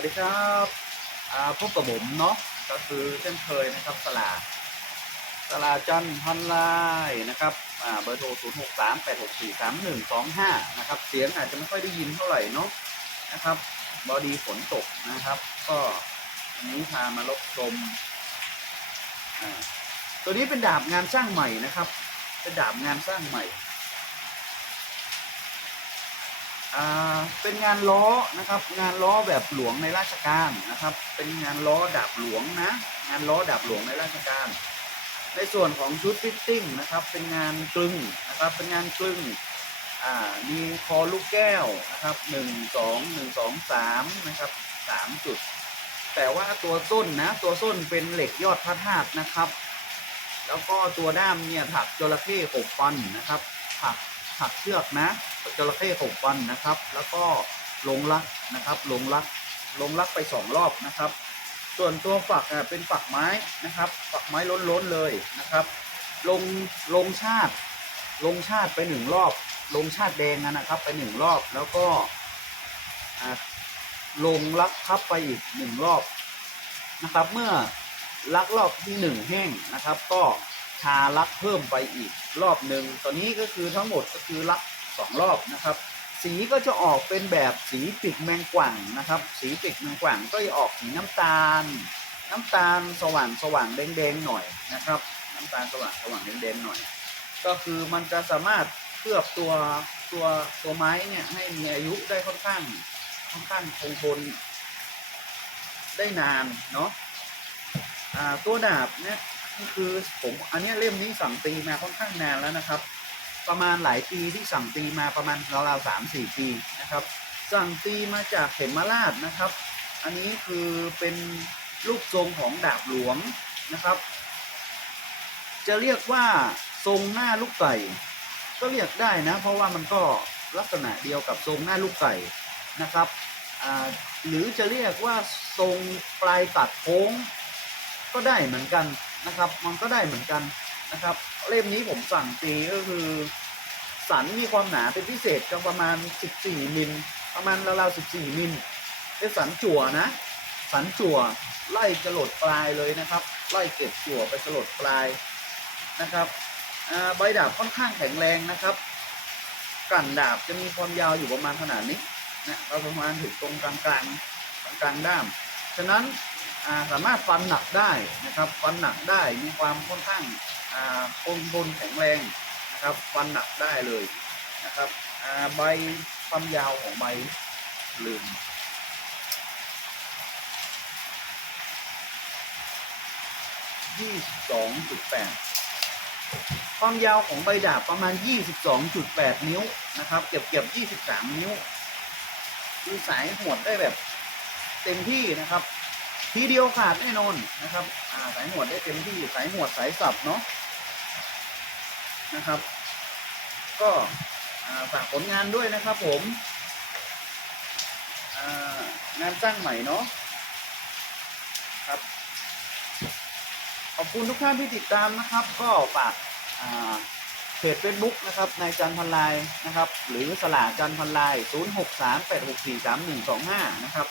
วัสดีครับพบกับผมเนาะก็คือเช่นเคยนะครับสลาสลาจันทร์พันลนะครับเบอร์โทร 0 6 3 8 6 4 3 1 2 5 นะครับ เสียงอาจจะไม่ค่อยได้ยินเท่าไหร่เนาะนะครับบอดีฝนตกนะครับ ก็วันนี้พามาลบชมตัวนี้เป็นดาบงานสร้างใหม่นะครับ เป็นดาบงานสร้างใหม่ เป็นงานล้อนะครับ งานล้อแบบหลวงในราชการนะครับ เป็นงานล้อดาบหลวงนะ งานล้อดาบหลวงในราชการ ในส่วนของชุดฟิตติ้งนะครับ เป็นงานกลึงนะครับ เป็นงานกลึงมีคอลูกแก้วนะครับหนึ่งสองหนึ่งสองสามนะครับสามจุด แต่ว่าตัวส้นนะ ตัวส้นเป็นเหล็กยอดพระธาตุนะครับ แล้วก็ตัวด้ามเนี่ยถักจระเข้หกฟันนะครับ ถัก ถักเชือกนะจระเข้หกฟันนะครับ แล้วก็ลงลักนะครับ ลงลัก ลงลักไปสองรอบนะครับ ส่วนตัวฝักอะเป็นฝักไม้นะครับ ฝักไม้ล้นๆเลยนะครับ ลงลงชาติ ลงชาติไปหนึ่งรอบ ลงชาติแดงนะครับ ไปหนึ่งรอบแล้วก็ลงลักทับไปอีกหนึ่งรอบนะครับ เมื่อลักรอบที่หนึ่งแห้งนะครับ ก็ ทาลักเพิ่มไปอีกรอบหนึ่งตอนนี้ก็คือทั้งหมดก็คือลักสองรอบนะครับ สีก็จะออกเป็นแบบสีปีกแมงกว่างนะครับ สีปีกแมงกว่างก็จะออกสีน้ำตาล น้ำตาลสว่างสว่างแดงๆหน่อยนะครับ น้ำตาลสว่างสว่างแดงๆหน่อย ก็คือมันจะสามารถเคลือบตัวตัวตัวไม้เนี่ยให้มีอายุได้ค่อนข้างค่อนข้างคงทนได้นานเนาะอ่าตัวดาบเนี่ย คือผมอันนี้เล่มนี้สั่งตีมาค่อนข้างนานแล้วนะครับ ประมาณหลายปีที่สั่งตีมาประมาณราวๆสามสี่ปีนะครับ สั่งตีมาจากเขมราชนะครับ อันนี้คือเป็นรูปทรงของดาบหลวงนะครับ จะเรียกว่าทรงหน้าลูกไก่ก็เรียกได้นะ เพราะว่ามันก็ลักษณะเดียวกับทรงหน้าลูกไก่นะครับหรือจะเรียกว่าทรงปลายตัดโค้งก็ได้เหมือนกัน นะครับ มันก็ได้เหมือนกันนะครับ เล่มนี้ผมสั่งตีก็คือ สันมีความหนาเป็นพิเศษก็ประมาณ 14 มิล ประมาณราวๆ14 มิลเป็นสันจั่วนะ สันจั่วไล่จรดปลายเลยนะครับ ไล่เก็บจั่วไปจรดปลายนะครับใบดาบค่อนข้างแข็งแรงนะครับกั่นดาบจะมีความยาวอยู่ประมาณขนาดนี้นะก็ประมาณถึงตรงกลางกลางกลางด้าม ฉะนั้น สามารถฟันหนักได้นะครับ ฟันหนักได้มีความค่อนข้างคงทนแข็งแรงนะครับ ฟันหนักได้เลยนะครับใบความยาวของใบลืมยี่สิบสองจุดแปดความยาวของใบดาบประมาณยี่สิบสองจุดแปดนิ้วนะครับ เก็บเก็บยี่สิบสามนิ้ว คือสายหวดได้แบบเต็มที่นะครับ ทีเดียวขาดแน่นอนนะครับสายหวดได้เต็มที่สายหวดสายสับเนาะนะครับ ก็ฝากผลงานด้วยนะครับ ผมงานสร้างใหม่เนาะครับขอบคุณทุกท่านที่ติดตามนะครับ ก็ฝากเพจ Facebook นะครับนายจันทร์พันลายนะครับ หรือสลาจันทร์พันลาย 0638643125 นะครับ